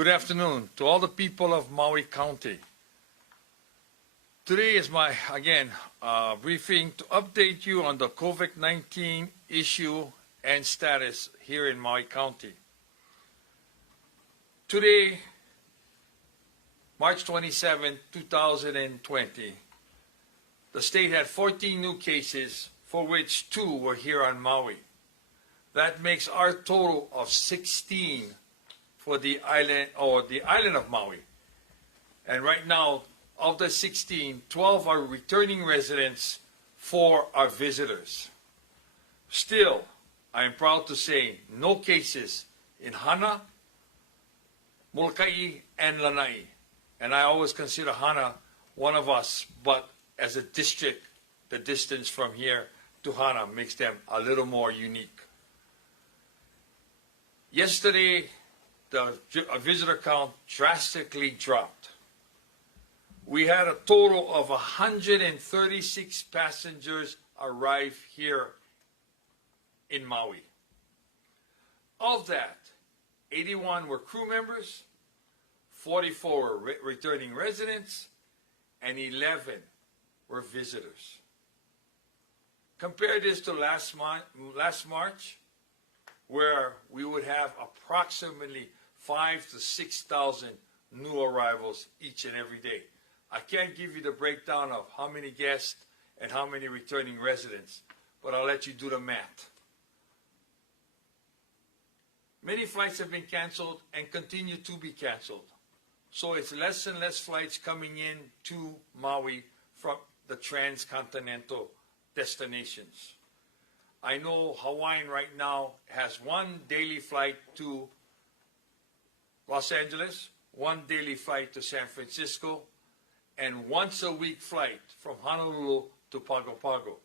Good afternoon to all the people of Maui County. Today is my, again, briefing to update you on the COVID-19 issue and status here in Maui County. Today, March 27, 2020, the state had 14 new cases, for which 2 were here on Maui. That makes our total of 16 for the island, or the island of Maui. And right now, of the 16, 12 are returning residents, 4 are visitors. Still, I am proud to say no cases in Hana, Molokai, and Lanai. And I always consider Hana one of us, but as a district, the distance from here to Hana makes them a little more unique. Yesterday, the visitor count drastically dropped. We had a total of 136 passengers arrive here in Maui. Of that, 81 were crew members, 44 were returning residents, and 11 were visitors. Compare this to last March, where we would have approximately 5,000 to 6,000 new arrivals each and every day. I can't give you the breakdown of how many guests and how many returning residents, but I'll let you do the math. Many flights have been canceled and continue to be canceled. So it's less and less flights coming in to Maui from the transcontinental destinations. I know Hawaiian right now has 1 daily flight to Los Angeles, 1 daily flight to San Francisco, and once-a-week flight from Honolulu to Pago Pago.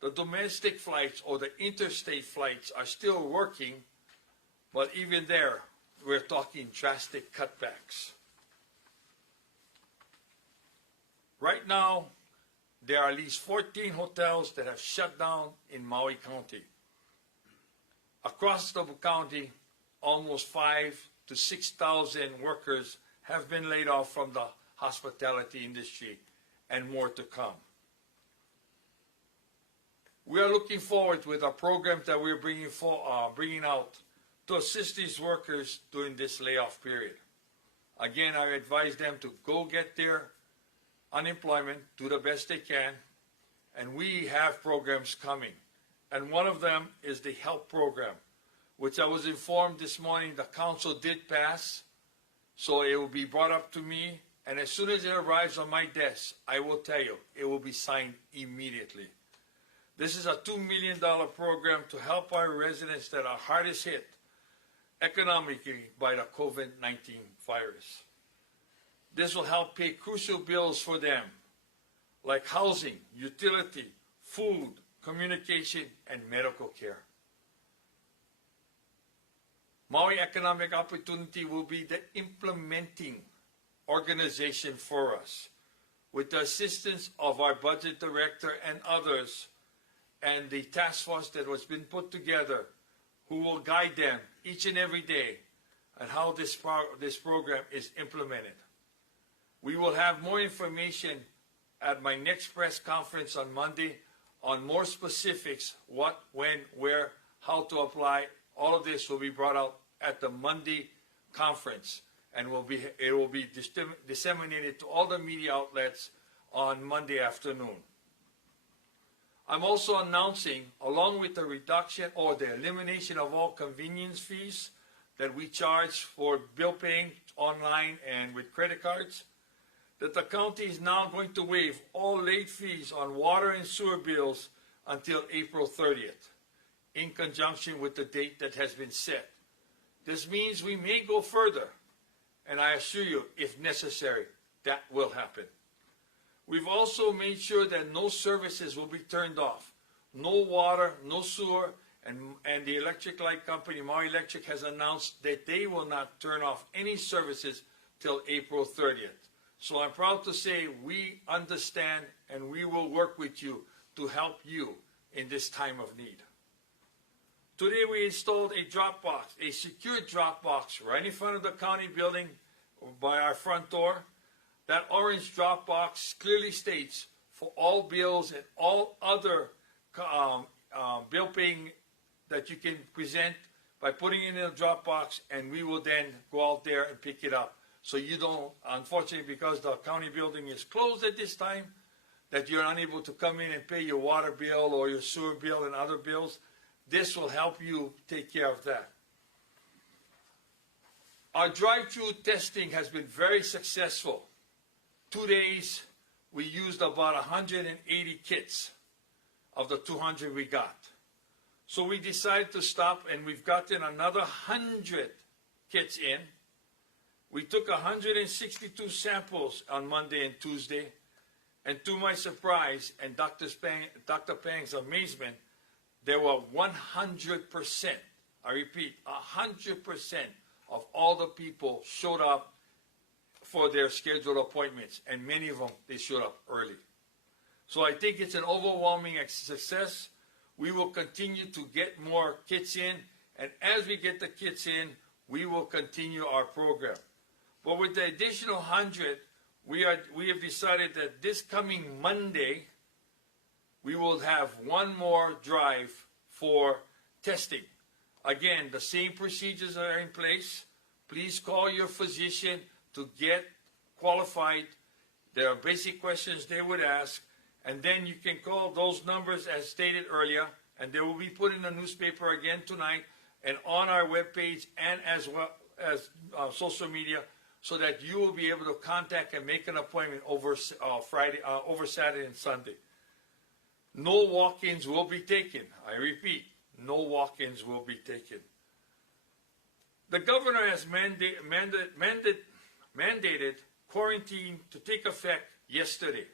The domestic flights or the interstate flights are still working, but even there, we're talking drastic cutbacks. Right now, there are at least 14 hotels that have shut down in Maui County. Across the county, almost 5,000 to 6,000 workers have been laid off from the hospitality industry, and more to come. We are looking forward with our programs that we're bringing out to assist these workers during this layoff period. Again, I advise them to go get their unemployment, do the best they can, and we have programs coming. And one of them is the HELP program, which I was informed this morning the council did pass, so it will be brought up to me, and as soon as it arrives on my desk, I will tell you, it will be signed immediately. This is a $2 million program to help our residents that are hardest hit economically by the COVID-19 virus. This will help pay crucial bills for them, like housing, utility, food, communication, and medical care. Maui Economic Opportunity will be the implementing organization for us, with the assistance of our budget director and others, and the task force that has been put together, who will guide them each and every day on how this program is implemented. We will have more information at my next press conference on Monday on more specifics, what, when, where, how to apply. All of this will be brought out at the Monday conference, and it will be disseminated to all the media outlets on Monday afternoon. I'm also announcing, along with the reduction or the elimination of all convenience fees that we charge for bill paying online and with credit cards, that the county is now going to waive all late fees on water and sewer bills until April 30th, in conjunction with the date that has been set. This means we may go further, and I assure you, if necessary, that will happen. We've also made sure that no services will be turned off. No water, no sewer, and the electric light company, Maui Electric, has announced that they will not turn off any services till April 30th. So I'm proud to say we understand and we will work with you to help you in this time of need. Today we installed a drop box, a secure drop box right in front of the county building by our front door. That orange drop box clearly states for all bills and all other bill paying that you can present by putting it in a drop box, and we will then go out there and pick it up. So you don't, unfortunately, because the county building is closed at this time, that you're unable to come in and pay your water bill or your sewer bill and other bills. This will help you take care of that. Our drive-through testing has been very successful. 2 days, we used about 180 kits of the 200 we got. So we decided to stop, and we've gotten another 100 kits in. We took 162 samples on Monday and Tuesday, and to my surprise and Dr. Pang's amazement, there were 100%, I repeat, 100% of all the people showed up for their scheduled appointments, and many of them, they showed up early. So I think it's an overwhelming success. We will continue to get more kits in, and as we get the kits in, we will continue our program. But with the additional 100, we have decided that this coming Monday, we will have one more drive for testing. Again, the same procedures are in place. Please call your physician to get qualified. There are basic questions they would ask, and then you can call those numbers as stated earlier, and they will be put in the newspaper again tonight and on our webpage and as well as social media, so that you will be able to contact and make an appointment over Saturday and Sunday. No walk-ins will be taken. I repeat, no walk-ins will be taken. The governor has mandated quarantine to take effect yesterday.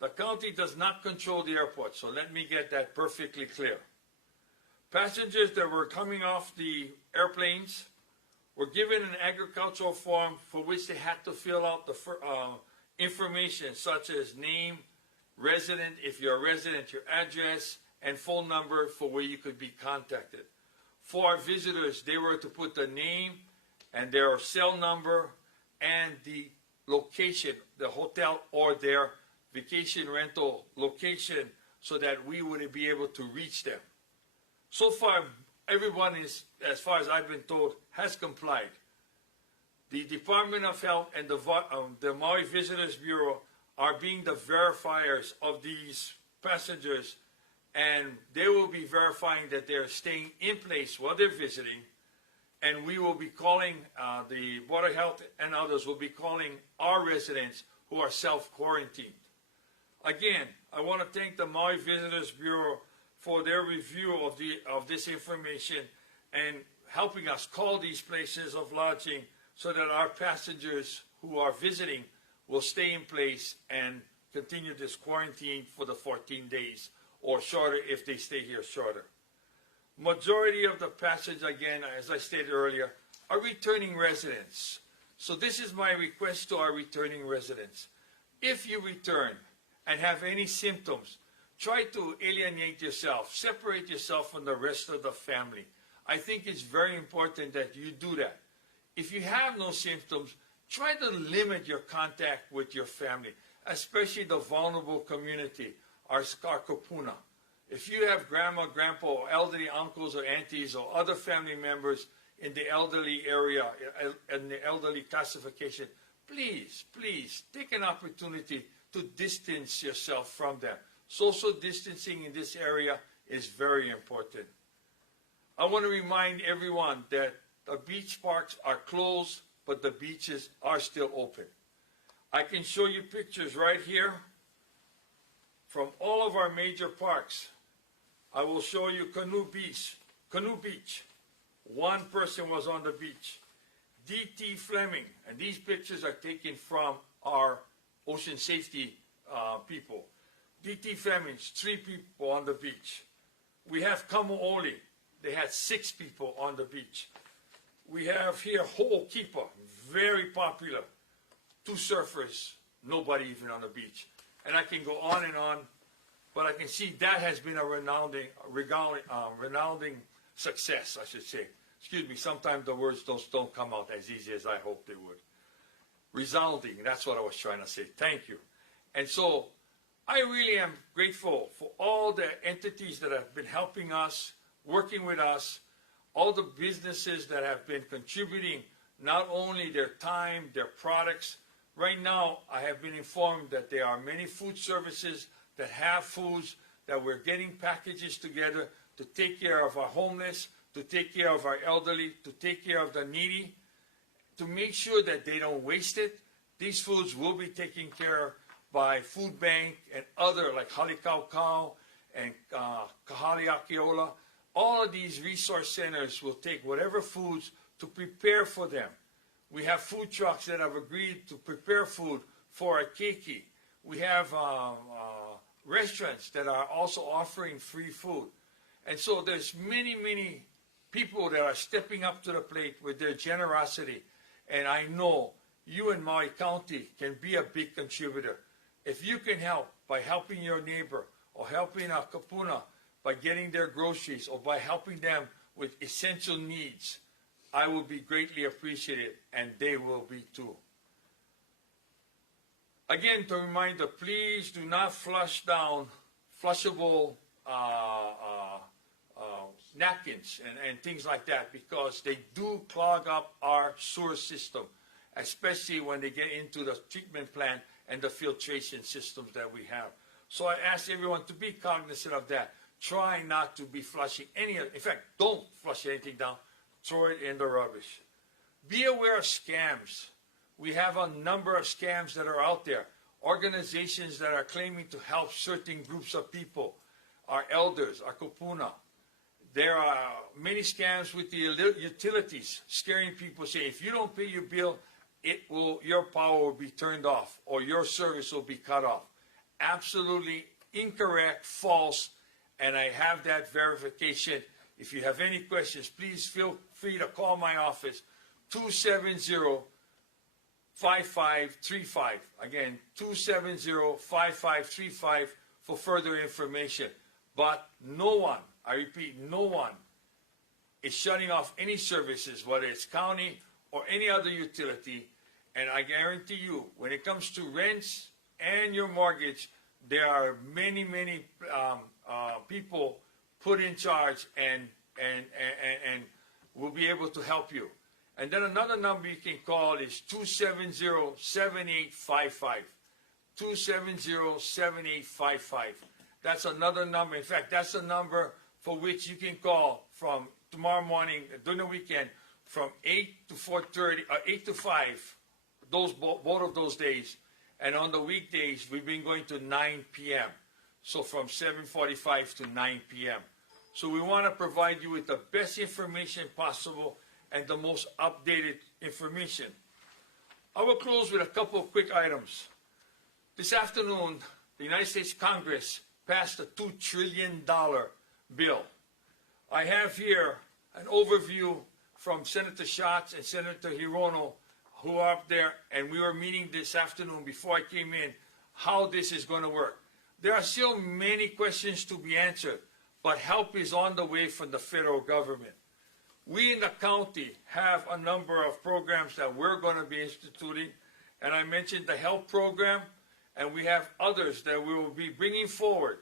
The county does not control the airport, so let me get that perfectly clear. Passengers that were coming off the airplanes were given an agricultural form for which they had to fill out the information such as name, resident, if you're a resident, your address, and phone number for where you could be contacted. For our visitors, they were to put the name and their cell number and the location, the hotel or their vacation rental location, so that we would be able to reach them. So far, everyone is, as far as I've been told, has complied. The Department of Health and the Maui Visitors Bureau are being the verifiers of these passengers, and they will be verifying that they're staying in place while they're visiting, and we will be calling, the Board of Health and others will be calling our residents who are self-quarantined. Again, I want to thank the Maui Visitors Bureau for their review of this information and helping us call these places of lodging so that our passengers who are visiting will stay in place and continue this quarantine for the 14 days or shorter if they stay here shorter. Majority of the passengers, again, as I stated earlier, are returning residents. So this is my request to our returning residents. If you return and have any symptoms, try to alienate yourself, separate yourself from the rest of the family. I think it's very important that you do that. If you have no symptoms, try to limit your contact with your family, especially the vulnerable community, our kapuna. If you have grandma, grandpa, or elderly uncles or aunties or other family members in the elderly area, in the elderly classification, please, please take an opportunity to distance yourself from them. Social distancing in this area is very important. I want to remind everyone that the beach parks are closed, but the beaches are still open. I can show you pictures right here from all of our major parks. I will show you Canoe Beach. One person was on the beach. D.T. Fleming, and these pictures are taken from our ocean safety people. D.T. Fleming's 3 people on the beach. We have Kamo'oli. They had 6 people on the beach. We have here Ho'okipa, very popular. 2 surfers, nobody even on the beach. And I can go on and on, but I can see that has been a renowned success, I should say. Excuse me, sometimes the words don't come out as easy as I hoped they would. Resounding, that's what I was trying to say. Thank you. And so I really am grateful for all the entities that have been helping us, working with us, all the businesses that have been contributing not only their time, their products. Right now, I have been informed that there are many food services that have foods, that we're getting packages together to take care of our homeless, to take care of our elderly, to take care of the needy, to make sure that they don't waste it. These foods will be taken care of by Food Bank and other, like Halikaukau and Kahali Akiola. All of these resource centers will take whatever foods to prepare for them. We have food trucks that have agreed to prepare food for our keiki. We have restaurants that are also offering free food. And so there's many people that are stepping up to the plate with their generosity. And I know you in Maui County can be a big contributor. If you can help by helping your neighbor or helping a kapuna by getting their groceries or by helping them with essential needs, I will be greatly appreciated, and they will be too. Again, to reminder, please do not flush down flushable napkins and things like that, because they do clog up our sewer system, especially when they get into the treatment plant and the filtration systems that we have. So I ask everyone to be cognizant of that. Try not to be flushing any, in fact, don't flush anything down. Throw it in the rubbish. Be aware of scams. We have a number of scams that are out there. Organizations that are claiming to help certain groups of people, our elders, our kupuna. There are many scams with the utilities, scaring people, saying, if you don't pay your bill, your power will be turned off or your service will be cut off. Absolutely incorrect, false, and I have that verification. If you have any questions, please feel free to call my office, 270-5535. Again, 270-5535 for further information. But no one, I repeat, no one is shutting off any services, whether it's county or any other utility. And I guarantee you, when it comes to rents and your mortgage, there are many people put in charge and will be able to help you. And then another number you can call is 270-7855. 270-7855. That's another number. In fact, that's a number for which you can call from tomorrow morning during the weekend from 8 to 4:30, 8 to 5, both of those days. And on the weekdays, we've been going to 9 p.m. So from 7:45 to 9 p.m. So we want to provide you with the best information possible and the most updated information. I will close with a couple of quick items. This afternoon, the United States Congress passed a $2 trillion bill. I have here an overview from Senator Schatz and Senator Hirono, who are up there, and we were meeting this afternoon before I came in, how this is going to work. There are still many questions to be answered, but help is on the way from the federal government. We in the county have a number of programs that we're going to be instituting, and I mentioned the health program, and we have others that we will be bringing forward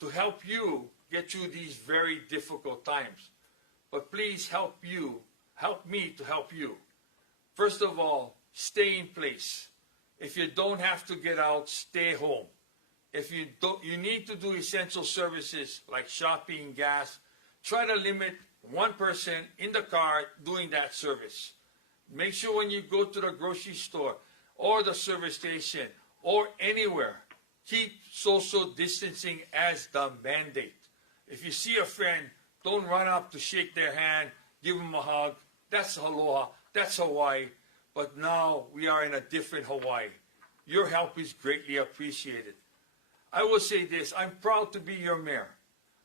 to help you get through these very difficult times. But please help me to help you. First of all, stay in place. If you don't have to get out, stay home. If you need to do essential services like shopping, gas, try to limit one person in the car doing that service. Make sure when you go to the grocery store or the service station or anywhere, keep social distancing as the mandate. If you see a friend, don't run up to shake their hand, give them a hug. That's aloha, that's Hawaii. But now we are in a different Hawaii. Your help is greatly appreciated. I will say this, I'm proud to be your mayor.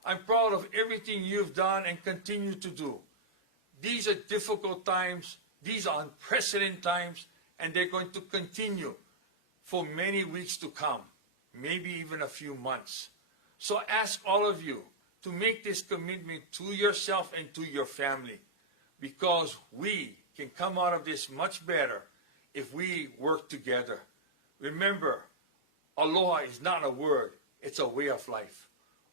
I'm proud of everything you've done and continue to do. These are difficult times, these are unprecedented times, and they're going to continue for many weeks to come, maybe even a few months. So I ask all of you to make this commitment to yourself and to your family, because we can come out of this much better if we work together. Remember, aloha is not a word, it's a way of life.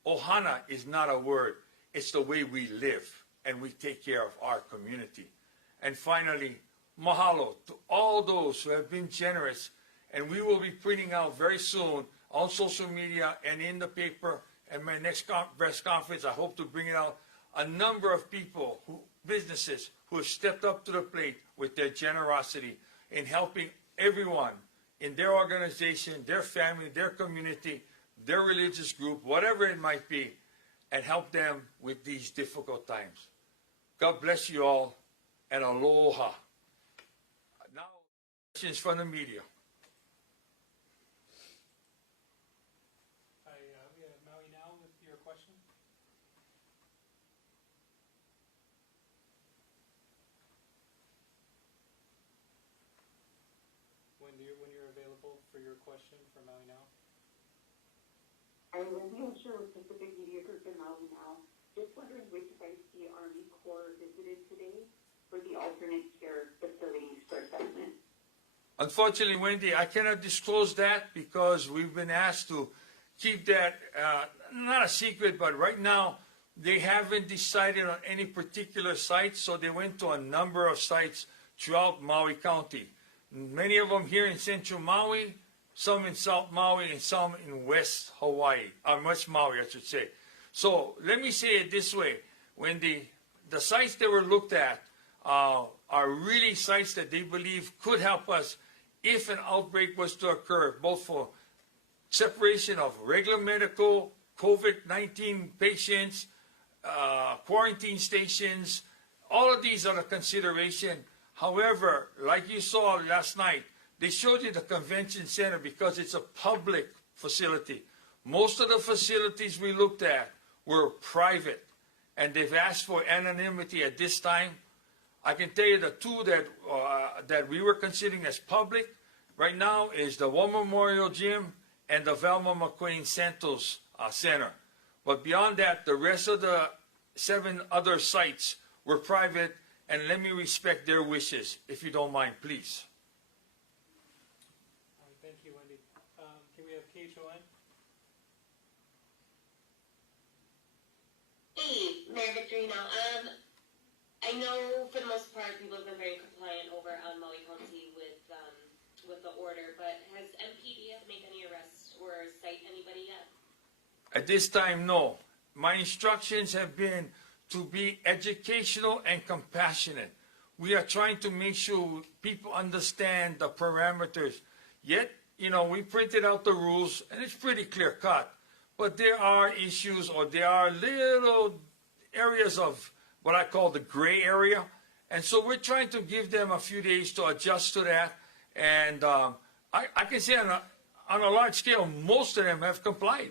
Ohana is not a word, it's the way we live and we take care of our community. And finally, mahalo to all those who have been generous, and we will be printing out very soon on social media and in the paper. And my next press conference, I hope to bring it out, a number of people, businesses, who have stepped up to the plate with their generosity in helping everyone in their organization, their family, their community, their religious group, whatever it might be, and help them with these difficult times. God bless you all, and aloha. Now, questions from the media. We have Maui now with your question. When you're available for your question for Maui now. I wasn't sure with Pacific Media Group in Maui now. Just wondering which sites the Army Corps visited today for the alternate care facilities for assessment. Unfortunately, Wendy, I cannot disclose that because we've been asked to keep that not a secret, but right now they haven't decided on any particular site, so they went to a number of sites throughout Maui County. Many of them here in Central Maui, some in South Maui, and some in West Hawaii, or West Maui, I should say. So let me say it this way: when the sites that were looked at are really sites that they believe could help us if an outbreak was to occur, both for separation of regular medical, COVID-19 patients, quarantine stations, all of these are a consideration. However, like you saw last night, they showed you the convention center because it's a public facility. Most of the facilities we looked at were private, and they've asked for anonymity at this time. I can tell you the two that we were considering as public right now is the War Memorial Gym and the Velma McQueen Santos Center. But beyond that, the rest of the 7 other sites were private, and let me respect their wishes, if you don't mind, please. All right, thank you, Wendy. Can we have KHON? Hey, Mayor Victorino. I know for the most part people have been very compliant over on Maui County with the order, but has MPD had to make any arrests or cite anybody yet? At this time, no. My instructions have been to be educational and compassionate. We are trying to make sure people understand the parameters. Yet, we printed out the rules, and it's pretty clear cut. But there are issues, or there are little areas of what I call the gray area. And so we're trying to give them a few days to adjust to that. And I can say on a large scale, most of them have complied.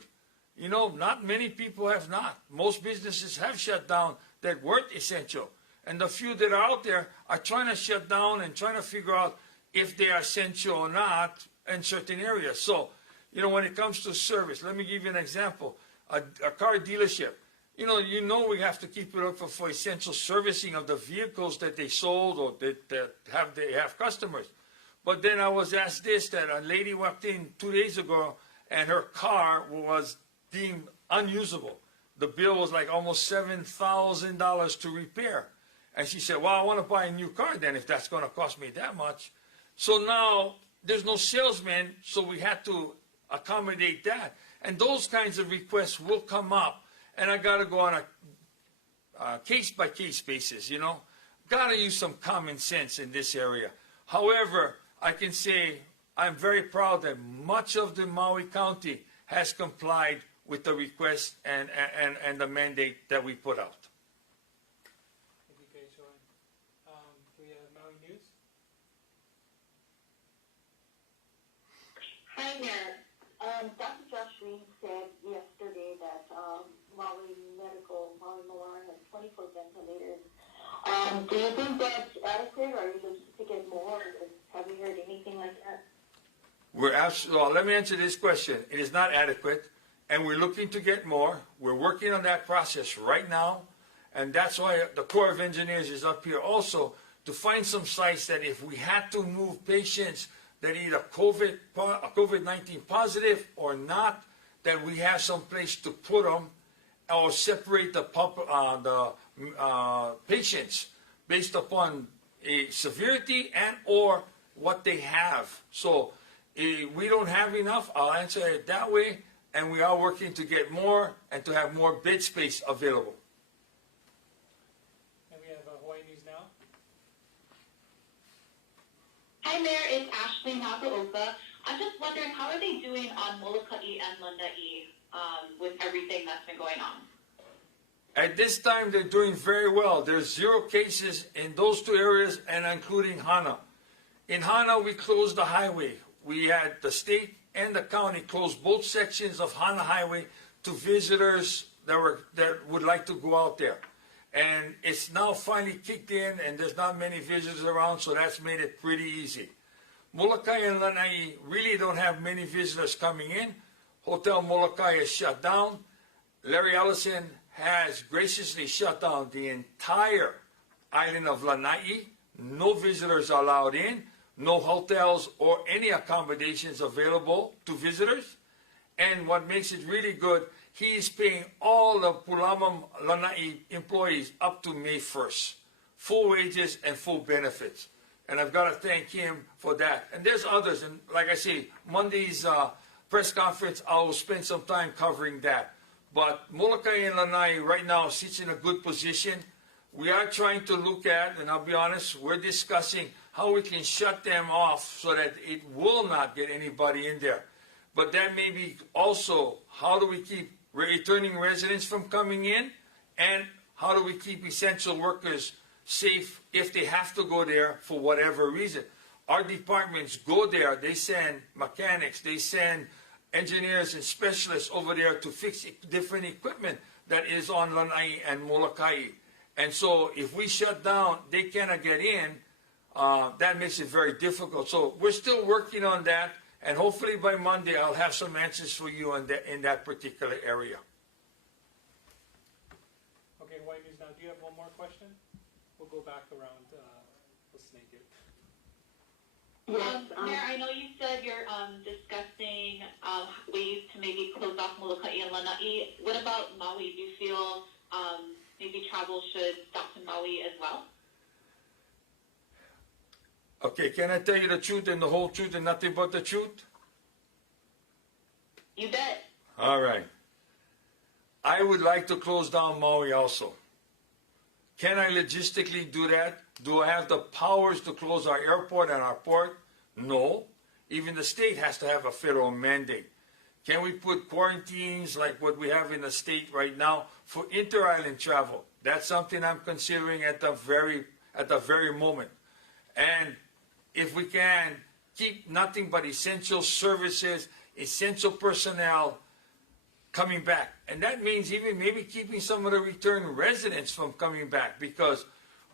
Not many people have not. Most businesses have shut down that weren't essential. And the few that are out there are trying to shut down and trying to figure out if they are essential or not in certain areas. So, when it comes to service, let me give you an example. A car dealership, we have to keep it open for essential servicing of the vehicles that they sold or that they have customers. But then I was asked that a lady walked in 2 days ago and her car was deemed unusable. The bill was like almost $7,000 to repair. And she said, well, I want to buy a new car then if that's going to cost me that much. So now there's no salesman, so we had to accommodate that. And those kinds of requests will come up, and I got to go on a case-by-case basis, Got to use some common sense in this area. However, I can say I'm very proud that much of the Maui County has complied with the request and the mandate that we put out. Thank you, KHON. Can we have Maui News? Hi there. Dr. Josh Reed said yesterday that Maui Molar has 24 ventilators. Do you think that's adequate, or are you looking to get more? Have you heard anything like that? Well, let me answer this question. It is not adequate. and we're looking to get more. We're working on that process right now, and that's why the Corps of Engineers is up here also to find some sites that if we had to move patients that either COVID-19 positive or not, that we have some place to put them or separate the patients based upon a severity and or what they have. So we don't have enough, I'll answer it that way, and we are working to get more and to have more bed space available. And we have Hawaii News Now. Hi there, it's Ashley Nagaoka. I'm just wondering, how are they doing on Molokai and Lanai with everything that's been going on? At this time, they're doing very well. There's 0 cases in those 2 areas, and including Hana. In Hana, we closed the highway. We had the state and the county close both sections of Hana Highway to visitors that would like to go out there. And it's now finally kicked in, and there's not many visitors around, so that's made it pretty easy. Molokai and Lanai really don't have many visitors coming in. Hotel Molokai is shut down. Larry Ellison has graciously shut down the entire island of Lanai. No visitors allowed in, no hotels or any accommodations available to visitors. And what makes it really good, he is paying all the Pulamam Lanai employees up to May 1st, full wages and full benefits. And I've got to thank him for that. And there's others, and like I say, Monday's press conference, I will spend some time covering that. But Molokai and Lanai right now sits in a good position. We are trying to look at, and I'll be honest, we're discussing how we can shut them off so that it will not get anybody in there. But that may be also, how do we keep returning residents from coming in, and how do we keep essential workers safe if they have to go there for whatever reason. Our departments go there, they send mechanics, they send engineers and specialists over there to fix different equipment that is on Lanai and Molokai. And so if we shut down, they cannot get in, that makes it very difficult. So we're still working on that, and hopefully by Monday I'll have some answers for you in that particular area. Okay, Hawaii News Now. Do you have one more question? We'll go back around. We'll snake it. Yes, Mayor, I know you said you're discussing ways to maybe close off Molokai and Lanai. What about Maui? Do you feel maybe travel should stop to Maui as well? Okay, can I tell you the truth and the whole truth and nothing but the truth? You bet. All right. I would like to close down Maui also. Can I logistically do that? Do I have the powers to close our airport and our port? No. Even the state has to have a federal mandate. Can we put quarantines like what we have in the state right now for inter-island travel? That's something I'm considering at the very moment. And if we can keep nothing but essential services, essential personnel coming back. And that means even maybe keeping some of the return residents from coming back, because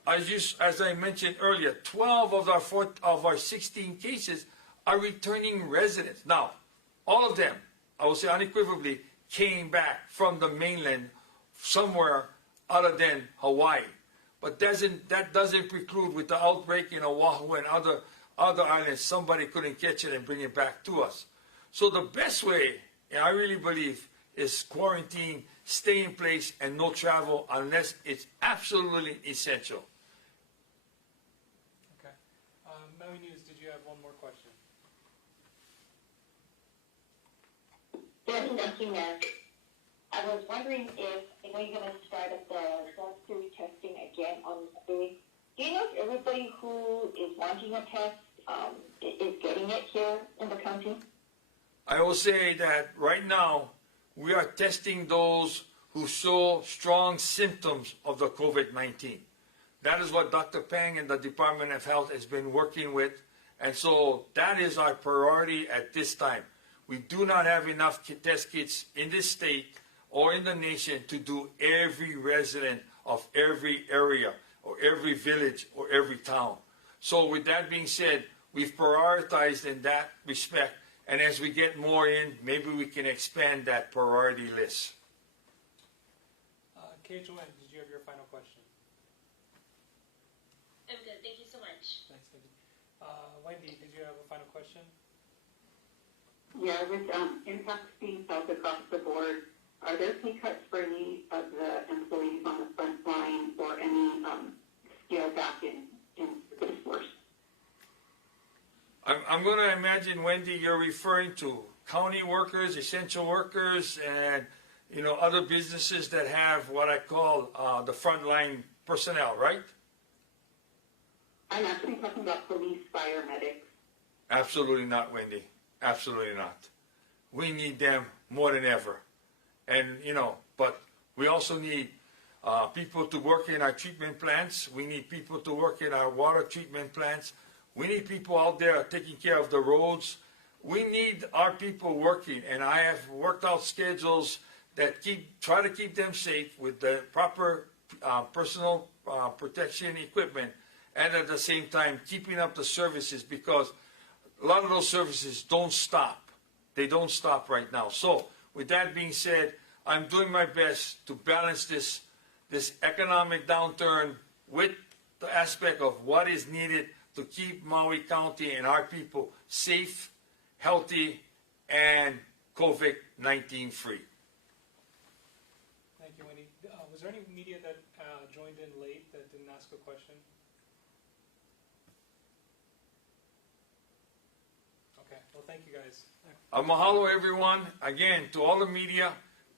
as I mentioned earlier, 12 of our 16 cases are returning residents. Now, all of them, I will say unequivocally, came back from the mainland somewhere other than Hawaii. But that doesn't preclude with the outbreak in Oahu and other islands, somebody couldn't catch it and bring it back to us. So the best way, and I really believe, is quarantine, stay in place, and no travel unless it's absolutely essential. Okay. Maui News, did you have one more question? yes, thank you, Mayor. I was wondering if, I know you're going to start up the drive-through testing again on Monday. Do you know if everybody who is wanting a test is getting it here in the county? I will say that right now, we are testing those who show strong symptoms of the COVID-19. That is what Dr. Peng and the Department of Health has been working with. And so that is our priority at this time. We do not have enough test kits in this state or in the nation to do every resident of every area or every village or every town. So with that being said, we've prioritized in that respect And as we get more in, maybe we can expand that priority list. KHON, did you have your final question? I'm good. Thank you so much. Thanks, Wendy. Wendy, did you have a final question? Yeah, with impacts being felt across the board, are there pay cuts for any of the employees on the front line or any scale back in the force? I'm going to imagine, Wendy, you're referring to county workers, essential workers, and other businesses that have what I call the frontline personnel, right? I'm actually talking about police, fire, medics. Absolutely not, Wendy. Absolutely not. We need them more than ever. And, but we also need people to work in our treatment plants. We need people to work in our water treatment plants. We need people out there taking care of the roads. We need our people working, and I have worked out schedules that try to keep them safe with the proper personal protection equipment, and at the same time keeping up the services, because a lot of those services don't stop. They don't stop right now. So with that being said, I'm doing my best to balance this economic downturn with the aspect of what is needed to keep Maui County and our people safe, healthy, and COVID-19 free. Thank you, Wendy. Was there any media that joined in late that didn't ask a question? Okay, well, thank you guys. Mahalo, everyone. Again, to all the media,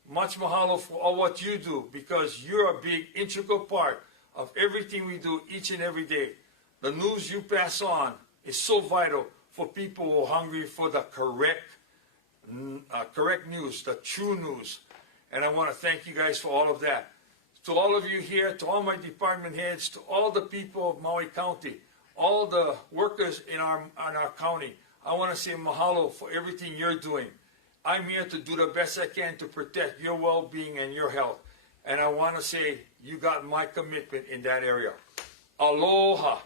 much mahalo for all what you do, because you're a big, integral part of everything we do each and every day. The news you pass on is so vital for people who are hungry for the correct news, the true news. And I want to thank you guys for all of that. To all of you here, to all my department heads, to all the people of Maui County, all the workers in our county, I want to say mahalo for everything you're doing. I'm here to do the best I can to protect your well-being and your health. And I want to say you got my commitment in that area. Aloha.